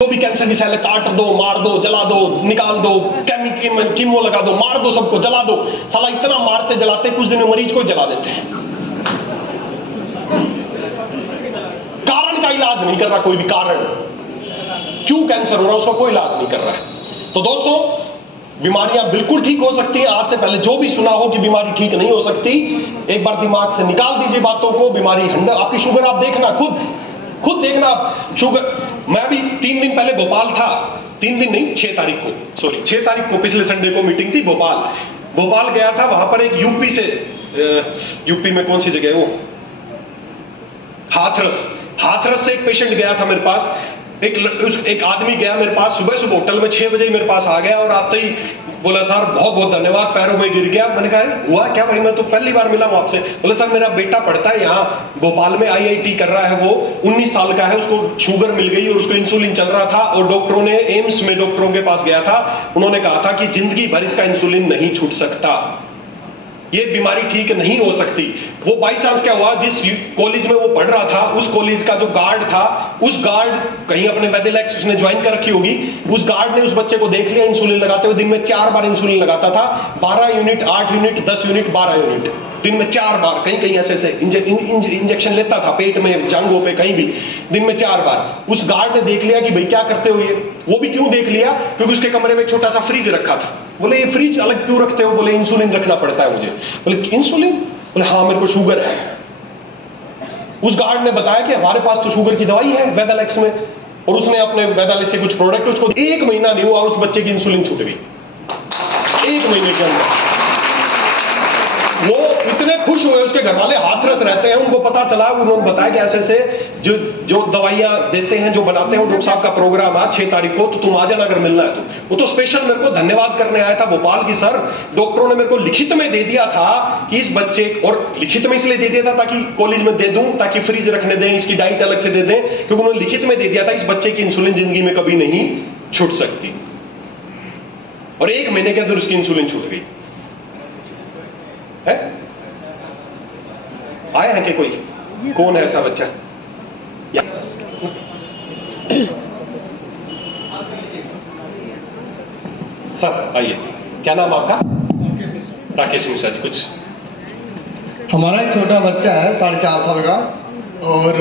जो भी कैंसर की सेल काट दो, मार दो, जला दो, निकाल दो, कीमो लगा दो, मार दो, सबको जला दो। साला इतना मारते जलाते कुछ दिन में मरीज को जला देते हैं। कारण का इलाज नहीं कर रहा कोई भी, कारण क्यों कैंसर हो रहा है उसका कोई इलाज नहीं कर रहा है। तो दोस्तों, बीमारियां बिल्कुल ठीक हो सकती है। आज से पहले जो भी सुना हो कि बीमारी ठीक नहीं हो सकती, एक बार दिमाग से निकाल दीजिए बातों को। बीमारी 100, आपकी शुगर आप देखना, खुद देखना आप शुगर। मैं भी 3 दिन पहले भोपाल था, 3 दिन नहीं 6 तारीख को, सॉरी 6 तारीख को, पिछले संडे को मीटिंग थी भोपाल गया था। वहां पर एक यूपी में कौन सी जगह है वो, हाथरस से एक पेशेंट गया था मेरे पास। एक आदमी गया मेरे पास सुबह होटल में 6 बजे मेरे पास आ गया और आते ही बोला सर बहुत बहुत धन्यवाद, पैरों में गिर गया। मैंने कहा हुआ क्या भाई, मैं तो पहली बार मिला हूं आपसे। बोला सर मेरा बेटा पढ़ता है यहाँ भोपाल में, IIT कर रहा है, वो 19 साल का है, उसको शुगर मिल गई और उसको इंसुलिन चल रहा था और डॉक्टरों ने, एम्स में डॉक्टरों के पास गया था, उन्होंने कहा था कि जिंदगी भर इसका इंसुलिन नहीं छूट सकता, ये बीमारी ठीक नहीं हो सकती। वो बाई चांस क्या हुआ, जिस कॉलेज में वो पढ़ रहा था उस कॉलेज का जो गार्ड था, उस गार्ड कहीं अपने वेदेलेक्स उसने ज्वाइन कर रखी होगी, उस गार्ड ने उस बच्चे को देख लिया इंसुलिन लगाते हुए। दिन में 4 बार इंसुलिन लगाता था, 12 यूनिट, 8 यूनिट, 10 यूनिट, 12 यूनिट, दिन में 4 बार। कहीं ऐसे इंजेक्शन लेता था पेट में, जांघों पे, कहीं भी, दिन में 4 बार। उस गार्ड ने देख लिया कि भाई क्या करते हो ये। वो भी क्यों देख लिया, क्योंकि उसके कमरे में एक छोटा सा फ्रिज रखा था। बोले ये फ्रिज अलग क्यों रखते हो, बोले इंसुलिन रखना पड़ता है मुझे। बोले इंसुलिन, बोले हाँ मेरे को शुगर है। उस गार्ड ने बताया कि हमारे पास तो शुगर की दवाई है वेदालेक्स में, और उसने अपने वेदालेक्स से कुछ प्रोडक्ट, उसको 1 महीना नहीं हुआ और उस बच्चे की इंसुलिन छूट गई 1 महीने के अंदर। वो इतने खुश हुए, उसके घर वाले हाथरस रहते हैं, उनको पता चला, उन्होंने बताया कि ऐसे जो दवाइयां देते हैं, जो बनाते हैं, डॉक्टर साहब का प्रोग्राम आज 6 तारीख को, तो तुम आ जाना अगर मिलना है तो। वो तो स्पेशल मेरे को धन्यवाद करने आया था भोपाल की, सर डॉक्टरों ने मेरे को लिखित में दे दिया था कि इस बच्चे, और लिखित में इसलिए दे दिया था ताकि कॉलेज में दे दूं, ताकि फ्रीज रखने दें, इसकी डाइट अलग से दे दें, क्योंकि उन्होंने लिखित में दे दिया था इस बच्चे की इंसुलिन जिंदगी में कभी नहीं छूट सकती। और 1 महीने के अंदर उसकी इंसुलिन छूट गई है। आए हैं कि कोई, कौन है ऐसा बच्चा? सर आइए, क्या नाम आपका? राकेश मिश्रा जी। कुछ हमारा एक छोटा बच्चा है 4.5 साल का, और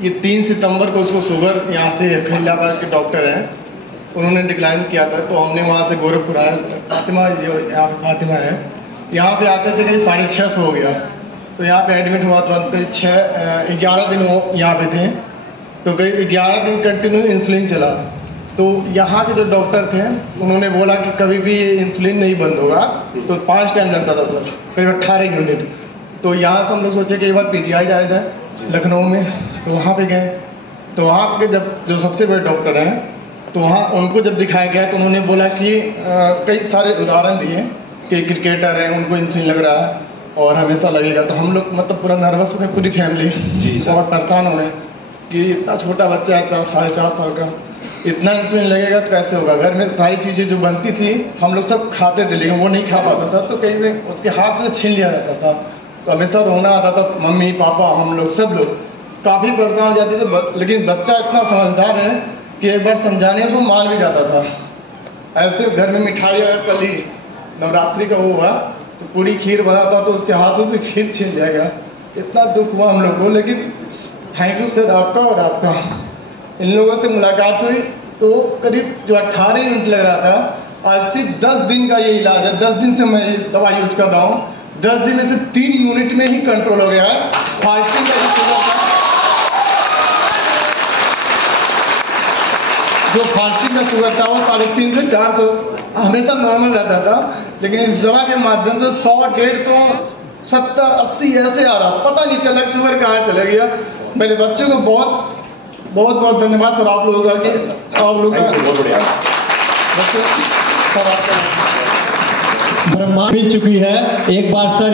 ये 3 सितंबर को उसको शुगर, यहाँ से खिलाबाद के डॉक्टर हैं, उन्होंने डिक्लाइन किया था। तो हमने वहाँ से गोरखपुर आया, फातिमा जो यहाँ पे फातिमा है, यहाँ पे आते थे कहीं 650 हो गया, तो यहाँ पे एडमिट हुआ। तुरंत 11 दिन वो यहाँ पे थे, तो कई 11 दिन कंटिन्यू इंसुलिन चला। तो यहाँ के जो डॉक्टर थे उन्होंने बोला कि कभी भी इंसुलिन नहीं बंद होगा, तो 5 टाइम लगता था सर, करीब 18 यूनिट। तो यहाँ से हम लोग सोचे कि एक बार PGI जाया जाए लखनऊ में, तो वहाँ पे गए। तो वहाँ के जब जो सबसे बड़े डॉक्टर हैं, तो वहाँ उनको जब दिखाया गया तो उन्होंने बोला कि कई सारे उदाहरण दिए कि क्रिकेटर हैं, उनको इंसुलिन लग रहा है और हमेशा लगेगा। तो हम लोग मतलब पूरा नर्वस हो गए, पूरी फैमिली बहुत परेशान हो गए कि इतना छोटा बच्चा है 4.5 साल का, इतना इंसुलिन लगेगा तो कैसे होगा। घर में सारी चीज़ें जो बनती थी हम लोग सब खाते थे, लेकिन वो नहीं खा पाता था, तो कहीं से उसके हाथ से छीन लिया जाता था, तो हमेशा रोना आता था। मम्मी पापा हम लोग सब लोग काफ़ी परेशान हो जाते थे। लेकिन बच्चा इतना समझदार है कि एक बार समझाने से वो मान भी जाता था। ऐसे घर में मिठाई, अगर कल ही नवरात्रि का हुआ तो पूरी खीर बना था, तो उसके हाथों से खीर छीन लिया गया। इतना दुख हुआ हम लोग को, लेकिन थैंक यू सर आपका और आपका। इन लोगों से मुलाकात हुई तो करीब जो 18 यूनिट लग रहा था, आज सिर्फ 10 दिन का ये इलाज है। 10 दिन से मैं ये दवा यूज कर रहा हूँ, 10 दिन में सिर्फ 3 यूनिट में ही कंट्रोल हो गया है। फास्टिंग का जो फास्टिंग का शुगर था वो 350 से 400 हमेशा नॉर्मल रहता था, लेकिन इस दवा के माध्यम से 100, 150, 70, 80 ऐसे आ रहा, पता नहीं चला शुगर कहाँ चला गया। मेरे बच्चों को बहुत बहुत बहुत धन्यवाद सर आप लोगों का, कि आप लोग ब्रह्मांड मिल चुकी है। एक बार सर